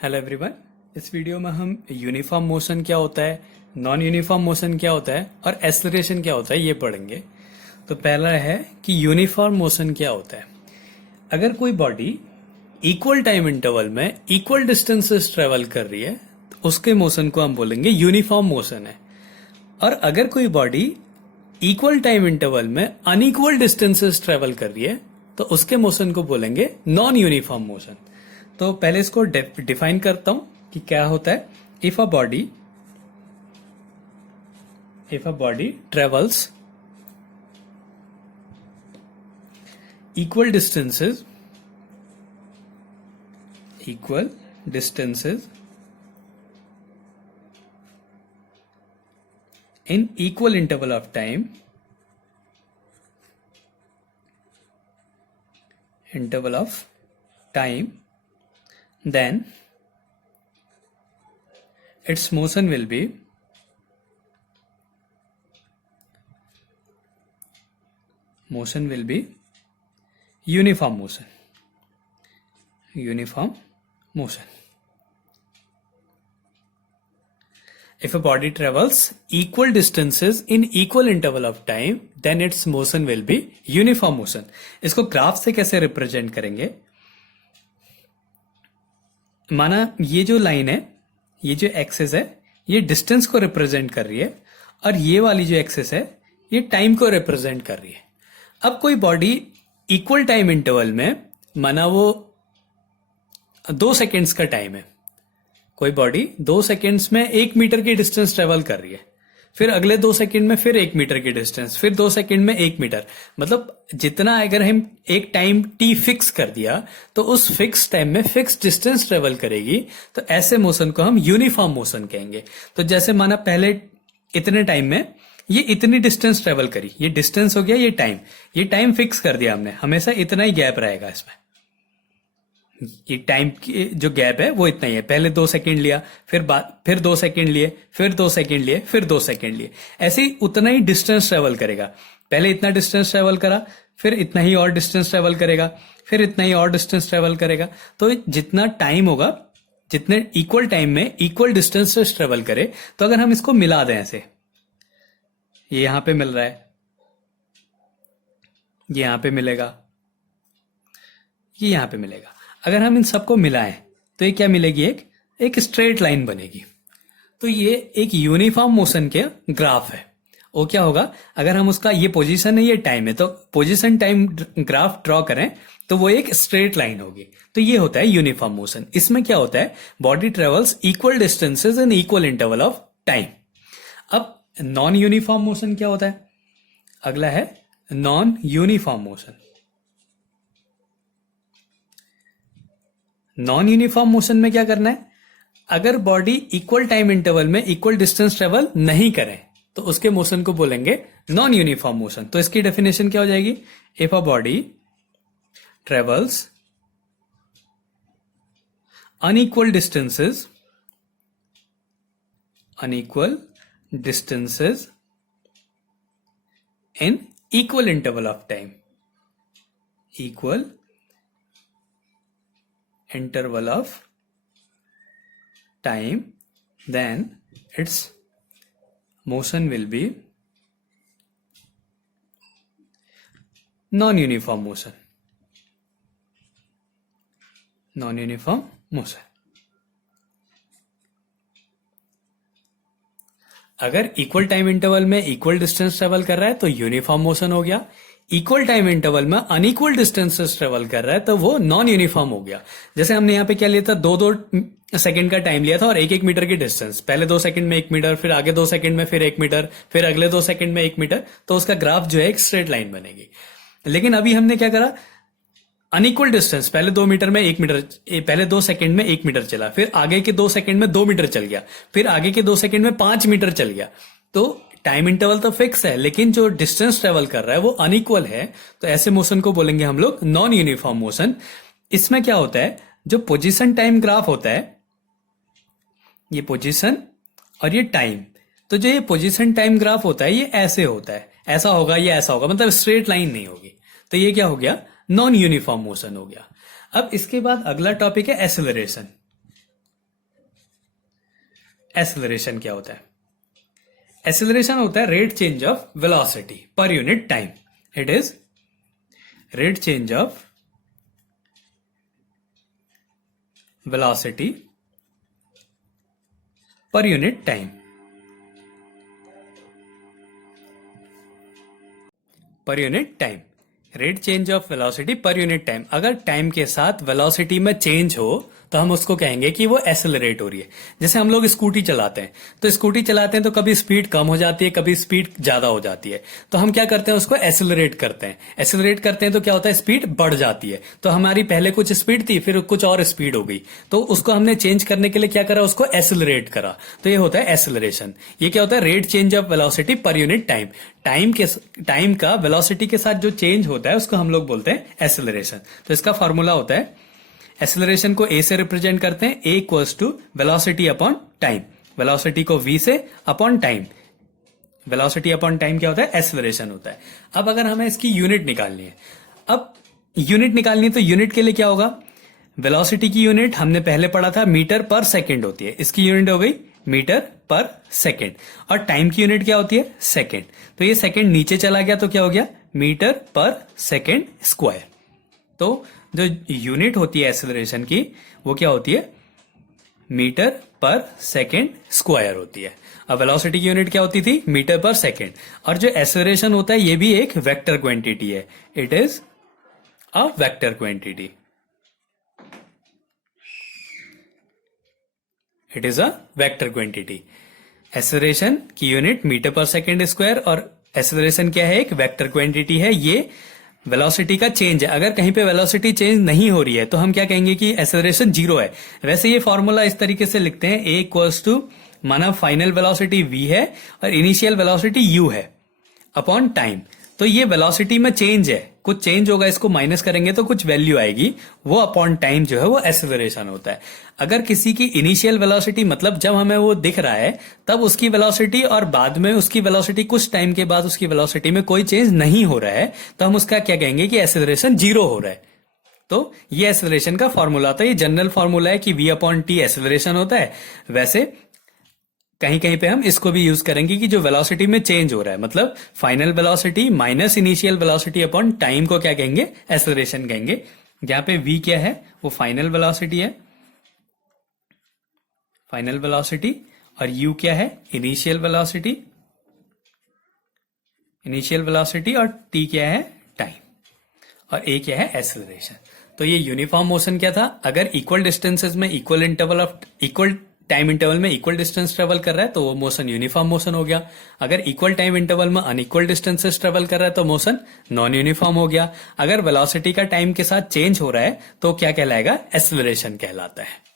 Hello everyone. इस video में हम यूनिफॉर्म मोशन क्या होता है, नॉन यूनिफॉर्म मोशन क्या होता है और एक्सेलरेशन क्या होता है ये पढ़ेंगे। तो पहला है कि यूनिफॉर्म मोशन क्या होता है। अगर कोई बॉडी इक्वल टाइम इंटरवल में इक्वल डिस्टेंसेस ट्रेवल कर रही है तो उसके मोशन को हम बोलेंगे यूनिफॉर्म मोशन है। और अगर कोई बॉडी इक्वल टाइम इंटरवल में अनइक्वल डिस्टेंसेस ट्रेवल कर रही है तो उसके मोशन को बोलेंगे नॉन यूनिफॉर्म मोशन। तो पहले इसको डिफाइन करता हूं कि क्या होता है। If a body travels equal distances in equal interval of time, then its motion will be uniform motion. If a body travels equal distances in equal interval of time, then its motion will be uniform motion. इसको graph से कैसे represent करेंगे। माना ये जो line है, ये जो एक्सिस है, ये डिस्टेंस को रिप्रेजेंट कर रही है और ये वाली जो एक्सिस है ये टाइम को रिप्रेजेंट कर रही है। अब कोई बॉडी इक्वल टाइम इंटरवल में, माना वो 2 सेकेंड्स का टाइम है, कोई बॉडी 2 सेकेंड्स में 1 मीटर की डिस्टेंस ट्रेवल कर रही है, फिर अगले 2 सेकेंड में फिर 1 मीटर की डिस्टेंस, फिर 2 सेकेंड में 1 मीटर, मतलब जितना अगर हम एक टाइम टी फिक्स कर दिया तो उस फिक्स टाइम में फिक्स डिस्टेंस ट्रेवल करेगी। तो ऐसे मोशन को हम यूनिफॉर्म मोशन कहेंगे। तो जैसे माना पहले इतने टाइम में ये इतनी डिस्टेंस ट्रेवल करी, ये डिस्टेंस हो गया, ये टाइम फिक्स कर दिया हमने, हमेशा इतना ही गैप रहेगा इसमें। ये टाइम की जो गैप है वो इतना ही है। पहले 2 सेकेंड लिया, फिर 2 सेकेंड लिए, फिर 2 सेकेंड लिए, फिर 2 सेकेंड लिए, ऐसे ही उतना ही डिस्टेंस ट्रेवल करेगा। पहले इतना डिस्टेंस ट्रेवल करा, फिर इतना ही और डिस्टेंस ट्रेवल करेगा, फिर इतना ही और डिस्टेंस ट्रेवल करेगा। तो जितना टाइम होगा, जितने इक्वल टाइम में इक्वल डिस्टेंस ट्रेवल करे, तो अगर हम इसको मिला दें ऐसे, ये यहां पे मिल रहा है, ये यहां पे मिलेगा, ये यहां पे मिलेगा, अगर हम इन सबको मिलाएं तो ये क्या मिलेगी, एक स्ट्रेट लाइन बनेगी। तो ये एक यूनिफॉर्म मोशन के ग्राफ है। वो क्या होगा, अगर हम उसका, ये पोजीशन है, ये टाइम है, तो पोजीशन टाइम ग्राफ ड्रॉ करें तो वो एक स्ट्रेट लाइन होगी। तो ये होता है यूनिफॉर्म मोशन। इसमें क्या होता है, body travels equal distances in equal interval of time. अब नॉन यूनिफॉर्म मोशन क्या होता है, अगला है non uniform motion. Non uniform motion में क्या करना है, अगर बॉडी इक्वल टाइम इंटरवल में इक्वल डिस्टेंस ट्रेवल नहीं करे तो उसके मोशन को बोलेंगे नॉन यूनिफॉर्म मोशन। तो इसकी डेफिनेशन क्या हो जाएगी, if a body travels unequal distances in equal interval of time, then its motion will be non-uniform motion. अगर इक्वल टाइम इंटरवल में इक्वल डिस्टेंस ट्रेवल कर रहा है तो यूनिफॉर्म मोशन हो गया। इक्वल टाइम इंटरवल में अनइक्वल डिस्टेंसेस ट्रेवल कर रहा है तो वो नॉन यूनिफॉर्म हो गया। जैसे हमने यहाँ पे क्या लिया था, 2-2 सेकंड का टाइम लिया था और 1-1 मीटर की डिस्टेंस, पहले 2 सेकंड में 1 मीटर, फिर आगे 2 सेकंड में फिर 1 मीटर, फिर अगले 2 सेकंड में 1 मीटर, तो उसका ग्राफ जो है एक स्ट्रेट लाइन बनेगी। लेकिन अभी हमने क्या करा, अनइक्वल डिस्टेंस, पहले 2 मीटर में 1 मीटर, पहले 2 सेकंड में 1 मीटर चला, फिर आगे के 2 सेकंड में 2 मीटर चल गया, फिर आगे के 2 सेकंड में 5 मीटर चल गया। तो टाइम इंटरवल तो फिक्स है लेकिन जो डिस्टेंस ट्रेवल कर रहा है वो अनइक्वल है। तो ऐसे मोशन को बोलेंगे हम लोग नॉन यूनिफॉर्म मोशन। इसमें क्या होता है, जो पोजीशन टाइम ग्राफ होता है, ये पोजीशन और ये टाइम, तो जो ये पोजीशन टाइम ग्राफ होता है ये ऐसे होता है, ऐसा होगा या ऐसा होगा, मतलब स्ट्रेट लाइन नहीं होगी। तो ये क्या हो गया, नॉन यूनिफॉर्म मोशन हो गया। अब इसके बाद अगला टॉपिक है एक्सेलरेशन। एसेलरेशन क्या होता है? एसेलरेशन होता है rate change of velocity per unit time. It is rate change of velocity per unit time. Per unit time, rate change of velocity per unit time. अगर टाइम के साथ velocity में change हो तो हम उसको कहेंगे कि वो एसेलरेट हो रही है. जैसे हम लोग स्कूटी चलाते हैं, तो स्कूटी चलाते हैं तो कभी स्पीड कम हो जाती है, कभी स्पीड ज्यादा हो जाती है, तो हम क्या करते हैं, उसको एसेलरेट करते हैं. एसेलरेट करते हैं तो क्या होता है, स्पीड बढ़ जाती है. तो हमारी पहले कुछ स्पीड थी, फिर कुछ और स्पीड हो गई, तो उसको हमने चेंज करने के लिए क्या करा, उसको एसेलरेट करा. तो ये होता है एसेलरेशन. ये क्या होता है, rate change of velocity per unit time. Time का वेलोसिटी के साथ जो चेंज होता है उसको हम लोग बोलते हैं एसेलरेशन. तो इसका फॉर्मूला होता है, एसेलरेशन को ए से रिप्रेजेंट करते हैं, a equals to velocity upon time. Velocity को वी से upon time. Velocity upon time क्या होता है, एसेलरेशन होता है. अब अगर हमें इसकी यूनिट निकालनी है, अब यूनिट निकालनी है तो यूनिट के लिए क्या होगा, वेलोसिटी की यूनिट हमने पहले पढ़ा था मीटर पर सेकेंड होती है, इसकी यूनिट हो गई मीटर पर सेकेंड. और टाइम की यूनिट क्या होती है, सेकेंड. तो ये सेकेंड नीचे चला गया तो क्या हो गया, मीटर पर सेकेंड स्क्वायर. तो जो यूनिट होती है एसेलरेशन की वो क्या होती है, मीटर पर सेकेंड स्क्वायर होती है. अब वेलोसिटी की यूनिट क्या होती थी, मीटर पर सेकेंड. और जो एसेलरेशन होता है ये भी एक वेक्टर क्वांटिटी है. It is a vector quantity. It is a vector quantity. Acceleration की यूनिट मीटर पर सेकेंड स्क्वायर, और एसेलरेशन क्या है, एक वेक्टर क्वांटिटी है. ये वेलोसिटी का चेंज है. अगर कहीं पे वेलोसिटी चेंज नहीं हो रही है तो हम क्या कहेंगे कि एसेलरेशन जीरो है. वैसे ये फॉर्मूला इस तरीके से लिखते हैं, ए इक्वल्स टू, माना फाइनल वेलोसिटी v है और इनिशियल वेलोसिटी u है अपॉन टाइम. तो ये वेलोसिटी में चेंज है, कुछ चेंज होगा, इसको माइनस करेंगे तो कुछ वैल्यू आएगी, वो अपॉन टाइम जो है वो एसेलरेशन होता है. अगर किसी की इनिशियल वेलोसिटी, मतलब जब हमें वो दिख रहा है तब उसकी वेलोसिटी, और बाद में उसकी वेलोसिटी, कुछ टाइम के बाद उसकी वेलोसिटी में कोई चेंज नहीं हो रहा है, तो हम उसका क्या कहेंगे कि एसेलरेशन जीरो हो रहा है. तो ये एसेलरेशन का फॉर्मूला होता है. ये जनरल फॉर्मूला है कि v अपॉन टी एसेलरेशन होता है. वैसे कहीं कहीं पे हम इसको भी यूज करेंगे कि जो वेलोसिटी में चेंज हो रहा है, मतलब final velocity minus initial velocity upon time को क्या कहेंगे, एसेलरेशन कहेंगे. जहां पे v क्या है, वो फाइनल वेलोसिटी है, फाइनल वेलोसिटी, और u क्या है, इनिशियल वेलोसिटी, इनिशियल वेलोसिटी, और t क्या है, टाइम, और a क्या है, एसेलरेशन. तो ये यूनिफॉर्म मोशन क्या था, अगर इक्वल डिस्टेंसेस में इक्वल टाइम इंटरवल में इक्वल डिस्टेंस ट्रेवल कर रहा है तो वो मोशन यूनिफॉर्म मोशन हो गया. अगर इक्वल टाइम इंटरवल में अनइक्वल डिस्टेंसेस ट्रेवल कर रहा है तो मोशन नॉन यूनिफॉर्म हो गया. अगर वेलोसिटी का टाइम के साथ चेंज हो रहा है तो क्या कहलाएगा, एसेलरेशन कहलाता है.